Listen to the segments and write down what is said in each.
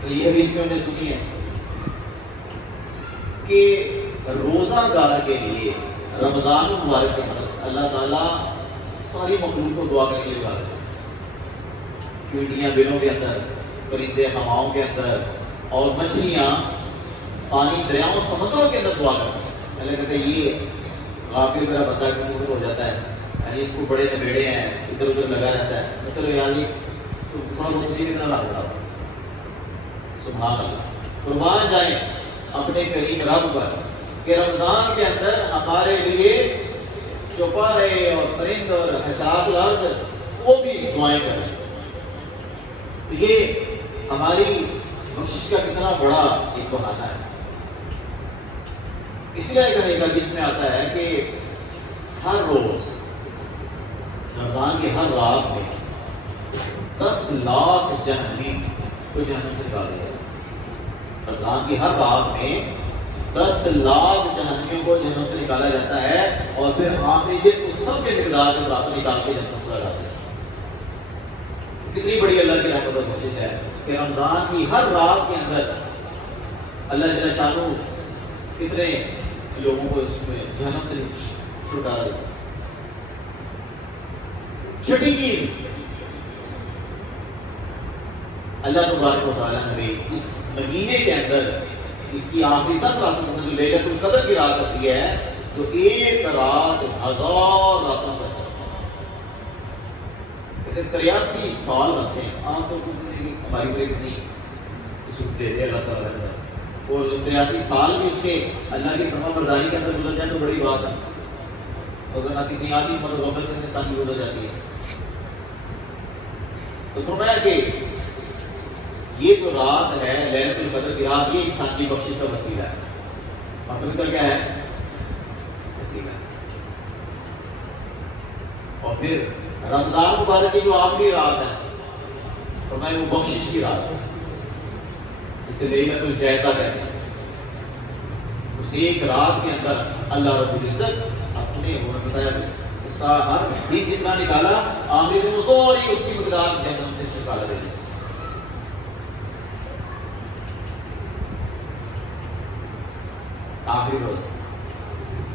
صحیح حدیث میں ہم نے سنی ہے کہ روزہ دار کے لیے رمضان المبارک کے اندر اللہ تعالیٰ ساری مخلوق کو دعا کرنے کے لیے بات ہے. چیونٹیاں بلوں کے اندر، پرندے ہواؤں کے اندر، اور مچھلیاں پانی دریاؤں سمندروں کے اندر دعا کرتے ہیں. اللہ کہتے ہیں یہ غافل میرا بندہ کسی کو ہو جاتا ہے، یعنی اس کو بڑے نبیڑے ہیں، ادھر ادھر لگا رہتا ہے، تو چلو یار یہ تھوڑا بہت اسی کی طرح لا رہا. سبحان اللہ. قربان جائیں اپنے کریم رب پر کہ رمضان کے اندر ہمارے لیے چوپائے اور پرند اور حشرات الارض وہ بھی دعائیں کر رہے ہیں. تو یہ ہماری بخشش کا کتنا بڑا ایک بہانہ ہے. اس لیے کہے گا جس میں آتا ہے کہ ہر روز رمضان کی ہر رات میں 10 لاکھ جہنمی کو جہنم سے نکال دیا. رمضان کی ہر رات میں 10 لاکھ جہنمیوں کو جہنم سے نکالا جاتا ہے، اور پھر آخری دن اس سب کے مقدار کے برابر نکال کے جہنم کو ڈالا جاتا ہے. کتنی بڑی اللہ کی رحمت اور بخشش ہے کہ رمضان کی ہر رات کے اندر اللہ جل شانہ کتنے لوگوں کو اس میں جہنم سے چھٹکارا دیتا ہے. چھٹی چیز اللہ تبارک و تعالیٰ نے اس مہینے کے اندر اس کی آخری 10 راتوں میں جو لیلۃ القدر کی رات ہوتی ہے، تو ایک رات 1000 راتوں سے 83 سال رہتے ہیں. عام طور پر ہماری بڑے کتنی سکھ دیتے اللہ تعالیٰ نے، اور 83 سال بھی اس کے اللہ کی فرما برداری کے اندر گزر جائیں تو بڑی بات ہے. اگر نہ کتنی آتی مطلب وقت کتنے سال کی گزر جاتی ہے. تو فرمایا کہ یہ جو رات ہے لیلۃ القدر کی رات، یہ انسان کی بخشش کا وسیلہ ہے. مطلب کا کیا ہے؟ وسیلہ. اور پھر رمضان مبارک کی جو آخری رات ہے فرمایا وہ بخشش کی رات ہے، اسے لیلۃ الجائزہ کہتے ہیں. اس ایک رات کے اندر اللہ رب العزت اپنے بتایا ہر دن جتنا نکالا آخری دن سوری اس کی مقدار جہنم سے چھٹکارا دے دیا. آخری روز.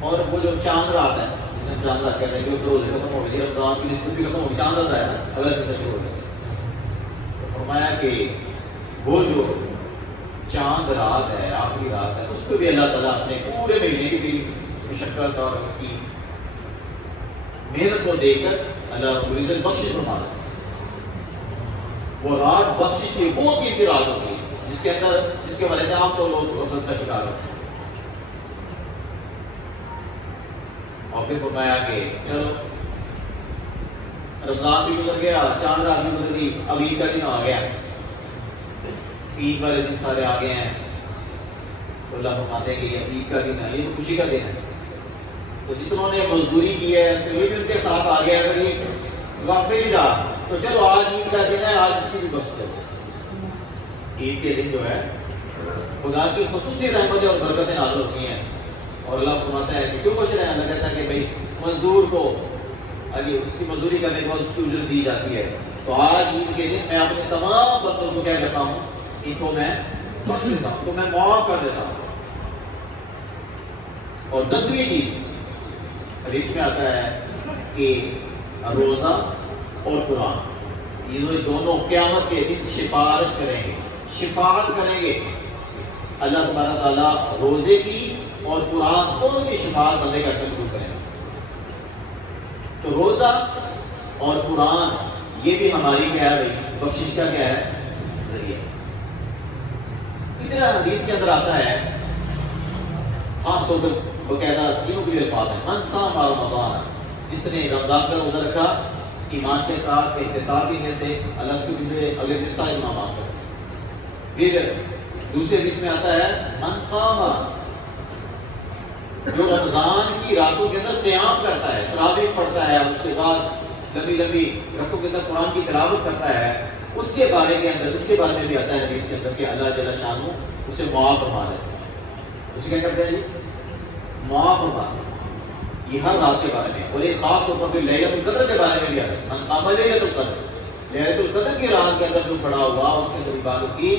اور وہ جو چاند رات ہے جس میں چاند رات کہتے ہیں کہ روزے ختم ہو گئی، رمضان کی نسبت بھی ختم ہو گئی، چاند رات ہے نا اگلا سے ہو گیا. تو فرمایا کہ وہ جو چاند رات ہے، آخری رات ہے، اس کو بھی اللہ تعالیٰ اپنے پورے مہینے کی مشقت اور اس کی محنت کو دے کر اللہ رب العزت بخشش فرما رہا ہے. وہ رات بخشش کی بہت قیمتی رات ہوتی ہے جس کے وجہ سے عام طور لوگ غفلت کا شکار ہوتے ہیں. اور پھر فرمایا کہ چلو رمضان بھی گزر گیا، چاند رات بھی گزر گئی، اب عید کا دن آ گیا، عید والے دن سارے آ گئے ہیں. تو اللہ فرماتے ہیں کہ یہ عید کا دن ہے، یہ تو خوشی کا دن ہے. تو جتنوں نے مزدوری کی ہے تو یہ بھی ان کے ساتھ آ گیا. اگر یہ واقعی ہی رہا تو چلو آج عید کا دن ہے، آج اس کی بھی بخش کرتے ہیں. عید کے دن جو ہے خدا کی خصوصی رحمتیں اور برکتیں نازل ہوتی ہیں. اور اللہ فرماتا ہے کہ کیوں بخش رہے ہیں؟ اللہ کہتا ہے کہ بھائی مزدور کو اس کی مزدوری کرنے کے بعد اس کی اجرت دی جاتی ہے. تو آج عید کے دن میں اپنے تمام بندوں کو کیا کرتا ہوں؟ ان کو میں بخش دیتا ہوں، تو میں معاف کر دیتا ہوں. اور 10ویں چیز حدیث میں آتا ہے کہ روزہ اور قرآن، یہ دونوں قیامت کے دن سفارش کریں گے، شفاعت کریں گے. اللہ تبارک تعالیٰ روزے کی اور قرآن دونوں کی شفاعت بندے کا قبول کریں گے. تو روزہ اور قرآن یہ بھی ہماری کیا ہے بھائی بخشش کا کیا ہے ذریعہ. اسی طرح حدیث کے اندر آتا ہے خاص طور پر باقاعدہ تینوں کے لیے الفاظ ہیں. من صام رمضان، جس نے رمضان کا روزہ رکھا ایمان کے ساتھ احتساب کی نیت سے، اللہ اس کو بھی اگلے دن سارے گناہ معاف کرے. پھر دوسرے حدیث میں آتا ہے من قام، جو رمضان کی راتوں کے اندر قیام کرتا ہے، تراویح پڑھتا ہے، اس کے بعد لمبی لمبی راتوں کے اندر قرآن کی تلاوت کرتا ہے، اس کے بارے میں بھی آتا ہے حدیث کے اندر کہ اللہ جل شانہ اسے معاف فرما دیتا ہے. اسے کیا کرتے ہیں جی؟ معاف فرما دیتا ہے. یہ ہر رات کے بارے میں. اور ایک خاص طور پر پھر لیلۃ القدر کے بارے میں بھی آتا ہے. من قام لیلۃ القدر، لیلۃ القدر کی رات کے اندر جو کھڑا ہوا اس کے اندر عبادت کی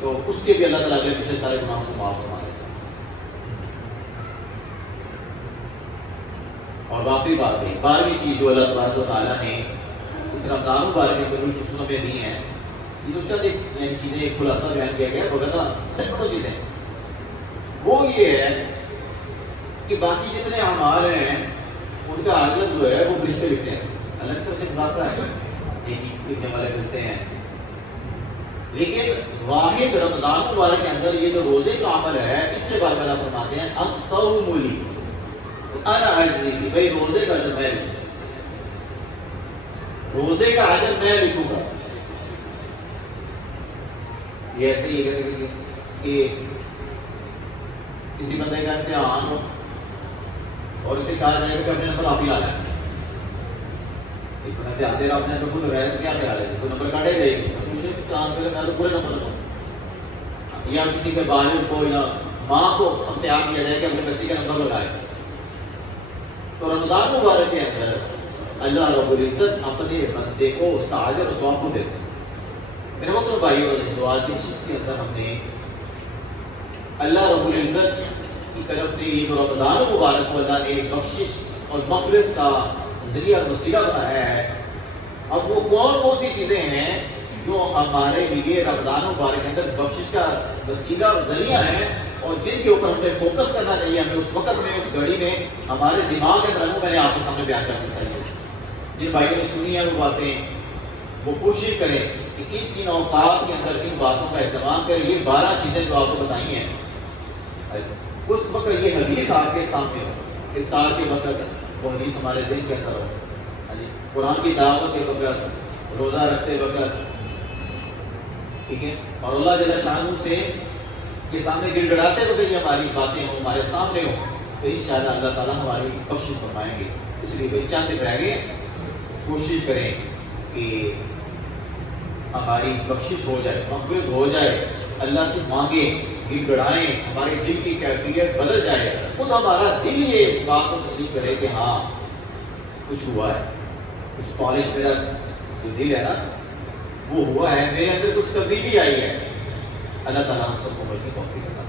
تو اس کے بھی اللہ تعالیٰ کے پچھلے سارے گناہوں کو معاف فرما دے. اور آخری بات ہے 12ویں چیز جو اللہ تبارک و تعالیٰ نے اس رمضان مبارک کے قبول خصوصوں میں دی ہیں، یہ جو چند ایک چیزیں ایک خلاصہ بیان کیا گیا وغیرہ سینکڑوں چیزیں، وہ یہ ہے کہ باقی جتنے اعمال ہیں ان کا اجر جو ہے وہ فرشتے لکھتے ہیں. اللہ کی طرف سے ذات ہے ایک ہی لکھنے والے فرشتے ہیں. لیکن واحد رمضان مبارک کے اندر یہ جو روزے کا عمل ہے اس کے بارے میں اللہ فرماتے ہیں الصوم لی انا اجزی بھی، بھائی روزے کا اجر میں لکھوں گا، روزے کا اجر میں لکھوں گا. یہ ایسے ہی کہتے ہیں کہ کسی بندے کا امتحان ہو اور اسے کہا جائے کہ اپنے نمبر آپ ہی لانا ہے، ایک بندہ دھیان دے رہا اپنے نمبر بھول رہا ہے تو کیا خیال ہے کوئی نمبر کاٹے گا ہی، مجھے چاند کرے میں تو پورے نمبر لوں. یا کسی کے والد کو یا ماں کو اختیار دیا جائے کہ اپنے بچے کا نمبر لگائے. تو رمضان مبارک کے اندر اللہ رب العزت اپنے بندے کو اس کا اجر و ثواب کو دیتے ہیں. میرے محترم بھائیو اور آج کی نشست کے اندر ہم نے اللہ رب العزت کی طرف سے یہ جو رمضان مبارک کو اللہ نے بخشش اور مغفرت کا ذریعہ اور وسیلہ بنایا ہے، اب وہ کون سی چیزیں ہیں جو ہمارے لیے رمضان مبارک کے اندر بخشش کا وسیلہ اور ذریعہ ہیں اور جن کے اوپر ہمیں فوکس کرنا چاہیے، ہمیں اس وقت میں اس گھڑی میں ہمارے دماغ کے اندر میں نے آپ کے سامنے بیان کرنا چاہیے. جن بھائیوں نے سنی ہے وہ باتیں وہ کوشش کریں کہ ان اوقات کے اندر ان باتوں کا اہتمام کریں. یہ 12 چیزیں جو آپ کو بتائی ہیں اس وقت یہ حدیث آپ کے سامنے ہو، افطار کے وقت وہ حدیث ہمارے ذہن کے اندر ہو، قرآن کی دعوت کے وقت، روزہ رکھتے وقت، ٹھیک ہے، اور اللہ جل شانہ سے کے سامنے گڑ گڑاتے وقت یہ ہماری باتیں ہوں، ہمارے سامنے ہوں، تو انشاءاللہ اللہ تعالیٰ ہماری بخشش فرمائیں گے. اس لیے کوئی چند دن رہ گئے، کوشش کریں کہ ہماری بخشش ہو جائے، مغفرت ہو جائے، اللہ سے مانگیں، گڑ گڑائیں، ہمارے دل کی کیفیت بدل جائے، خود ہمارا دل یہ اس بات کو تسلیم کرے کہ ہاں کچھ ہوا ہے، کچھ پالش میرا جو دل ہے نا وہ ہوا ہے، میرے اندر کچھ تبدیلی آئی ہے. اللہ تعالیٰ ہم سب کو مل کے توفیق عطا